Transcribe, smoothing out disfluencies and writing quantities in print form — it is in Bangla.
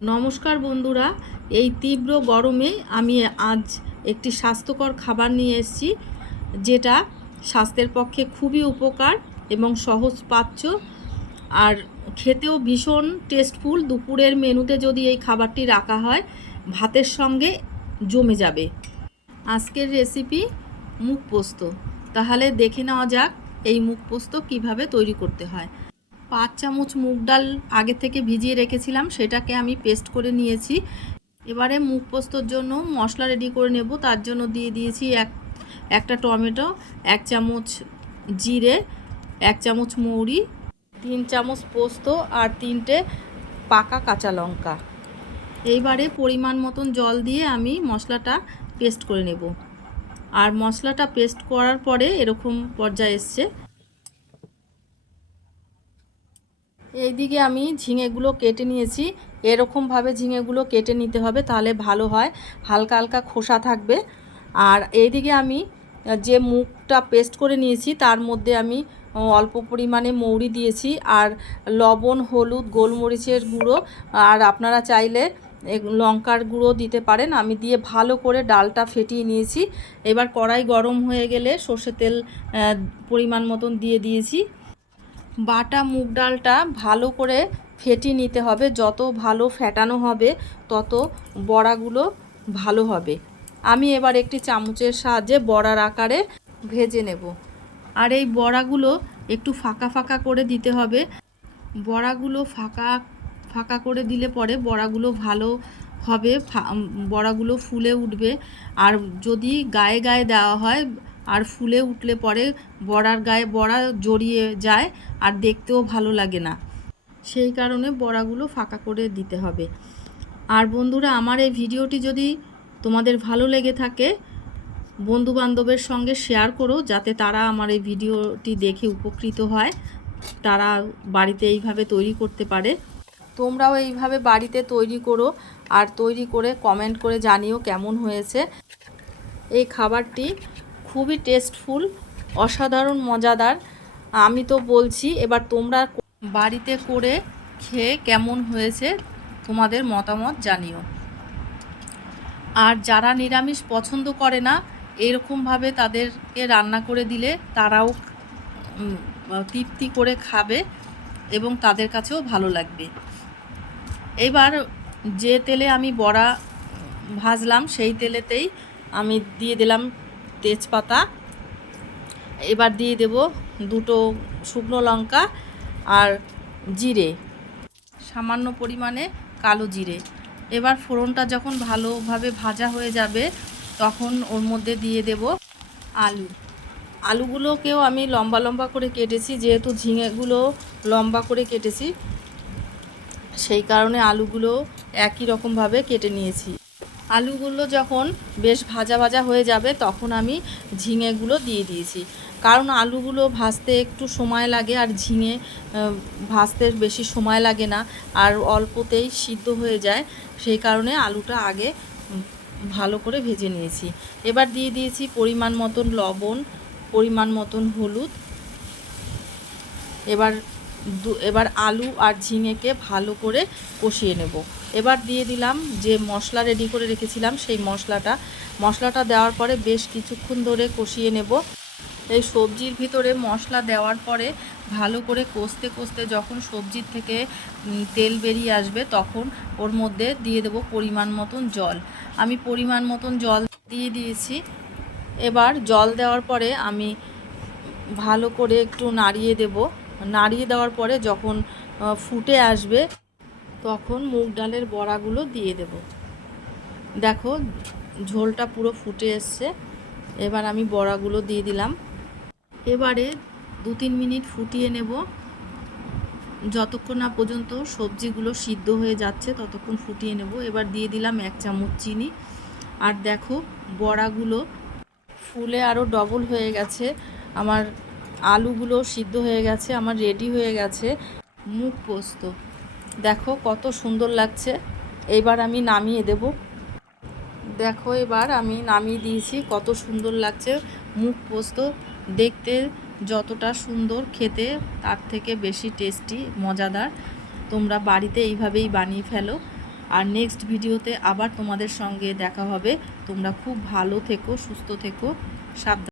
নমস্কার বন্ধুরা, এই তীব্র গরমে আমি আজ একটি স্বাস্থ্যকর খাবার নিয়ে এসেছি, যেটা স্বাস্থ্যের পক্ষে খুবই উপকার এবং সহজপাচ্য আর খেতেও ভীষণ টেস্টফুল। দুপুরের মেনুতে যদি এই খাবারটি রাখা হয়, ভাতের সঙ্গে জমে যাবে। আজকের রেসিপি মুগ পোস্ত। তাহলে দেখে নেওয়া যাক এই মুগ পোস্ত কীভাবে তৈরি করতে হয়। 5 চামচ মুগ ডাল আগে থেকে ভিজিয়ে রেখেছিলাম, সেটাকে আমি পেস্ট করে নিয়েছি। এবারে মুগ পোস্তর জন্য মশলা রেডি করে নেব। তার জন্য দিয়ে দিয়েছি একটা টমেটো, 1 চামচ জিরে, 1 চামচ মৌরি, 3 চামচ পোস্ত আর 3টে পাকা কাঁচা লঙ্কা। এইবারে পরিমাণ মতন জল দিয়ে আমি মশলাটা পেস্ট করে নেব। আর মশলাটা পেস্ট করার পরে এরকম পর্যায়ে এসছে। এইদিকে আমি ঝিঙেগুলো কেটে নিয়েছি। এরকমভাবে ঝিঙেগুলো কেটে নিতে হবে, তাহলে ভালো হয়, হালকা হালকা খোসা থাকবে। আর এইদিকে আমি যে মুগটা পেস্ট করে নিয়েছি তার মধ্যে আমি অল্প পরিমাণে মৌরি দিয়েছি, আর লবণ, হলুদ, গোলমরিচের গুঁড়ো, আর আপনারা চাইলে লঙ্কার গুঁড়ো দিতে পারেন। আমি দিয়ে ভালো করে ডালটা ফেটিয়ে নিয়েছি। এবার কড়াই গরম হয়ে গেলে সর্ষের তেল পরিমাণ মতন দিয়ে দিয়েছি। বাটা মুগ ডালটা ভালো করে ফেটিয়ে নিতে হবে। যত ভালো ফেটানো হবে তত বড়াগুলো ভালো হবে। আমি এবার একটি চামচের সাহায্যে বড়ার আকারে ভেজে নেব। আর এই বড়াগুলো একটু ফাঁকা ফাঁকা করে দিতে হবে। বড়াগুলো ফাঁকা ফাঁকা করে দিলে পরে বড়াগুলো ভালো হবে, বড়াগুলো ফুলে উঠবে। আর যদি গায়ে গায়ে দেওয়া হয় আর ফুলে উঠলে পরে বড়ার গায়ে বড়া জড়িয়ে যায় আর দেখতেও ভালো লাগে না। সেই কারণে বড়াগুলো ফাঁকা করে দিতে হবে। আর বন্ধুরা, আমার এই ভিডিওটি যদি তোমাদের ভালো লেগে থাকে, বন্ধুবান্ধবের সঙ্গে শেয়ার করো, যাতে তারা আমার এই ভিডিওটি দেখে উপকৃত হয়, তারা বাড়িতে এইভাবে তৈরি করতে পারে। তোমরাও এইভাবে বাড়িতে তৈরি করো, আর তৈরি করে কমেন্ট করে জানিও কেমন হয়েছে। এই খাবারটি খুবই টেস্টফুল, অসাধারণ মজাদার। আমি তো বলছি, এবার তোমরা বাড়িতে করে খেয়ে কেমন হয়েছে তোমাদের মতামত জানিও। আর যারা নিরামিষ পছন্দ করে না, এরকমভাবে তাদেরকে রান্না করে দিলে তারাও তৃপ্তি করে খাবে এবং তাদের কাছেও ভালো লাগবে। এবার যে তেলে আমি বড়া ভাজলাম সেই তেলেতেই আমি দিয়ে দিলাম তেজপাতা। এবার দিয়ে দেব 2টো শুকনো লঙ্কা আর জিরে, সামান্য পরিমাণে কালো জিরে। এবার ফোড়নটা যখন ভালোভাবে ভাজা হয়ে যাবে তখন ওর মধ্যে দিয়ে দেব আলুগুলোকেও আমি লম্বা লম্বা করে কেটেছি, যেহেতু ঝিঙেগুলো লম্বা করে কেটেছি সেই কারণে আলুগুলো একই রকমভাবে কেটে নিয়েছি। আলুগুলো যখন বেশ ভাজা ভাজা হয়ে যাবে তখন আমি ঝিঙেগুলো দিয়ে দিয়েছি, কারণ আলুগুলো ভাজতে একটু সময় লাগে আর ঝিঙে ভাজতে বেশি সময় লাগে না, আর অল্পতেই সিদ্ধ হয়ে যায়। সেই কারণে আলুটা আগে ভালো করে ভেজে নিয়েছি। এবার দিয়ে দিয়েছি পরিমাণ মতন লবণ, পরিমাণ মতন হলুদ। এবার আলু আর ঝিঙেকে ভালো করে কষিয়ে নেব। এবার দিয়ে দিলাম যে মশলা রেডি করে রেখেছিলাম সেই মশলাটা দেওয়ার পরে বেশ কিছুক্ষণ ধরে কষিয়ে নেব। এই সবজির ভিতরে মশলা দেওয়ার পরে ভালো করে কষতে কষতে যখন সবজির থেকে তেল বেরিয়ে আসবে তখন ওর মধ্যে দিয়ে দেব পরিমাণ মতন জল। আমি পরিমাণ মতন জল দিয়ে দিয়েছি। এবার জল দেওয়ার পরে আমি ভালো করে একটু নাড়িয়ে দেওয়ার পরে যখন ফুটে আসবে তখন মুগ ডালের বড়াগুলো দিয়ে দেব। দেখো ঝোলটা পুরো ফুটে এসছে। এবার আমি বড়াগুলো দিয়ে দিলাম। এবারে 2-3 মিনিট ফুটিয়ে নেব, যতক্ষণ না পর্যন্ত সবজিগুলো সিদ্ধ হয়ে যাচ্ছে ততক্ষণ ফুটিয়ে নেব। এবার দিয়ে দিলাম 1 চামচ চিনি। আর দেখো বড়াগুলো ফুলে আরও ডবল হয়ে গেছে, আমার আলুগুলো সিদ্ধ হয়ে গেছে, আমার রেডি হয়ে গেছে মুগ পোস্ত। দেখো কত সুন্দর লাগছে। এবার আমি নামিয়ে দেব। দেখো এবার আমি নামিয়ে দিয়েছি, কত সুন্দর লাগছে মুগ পোস্ত। দেখতে যতটা সুন্দর, খেতে তার থেকে বেশি টেস্টি, মজাদার। তোমরা বাড়িতে এইভাবেই বানিয়ে ফেলো। আর নেক্সট ভিডিওতে আবার তোমাদের সঙ্গে দেখা হবে। তোমরা খুব ভালো থেকো, সুস্থ থেকো, সাবধানে।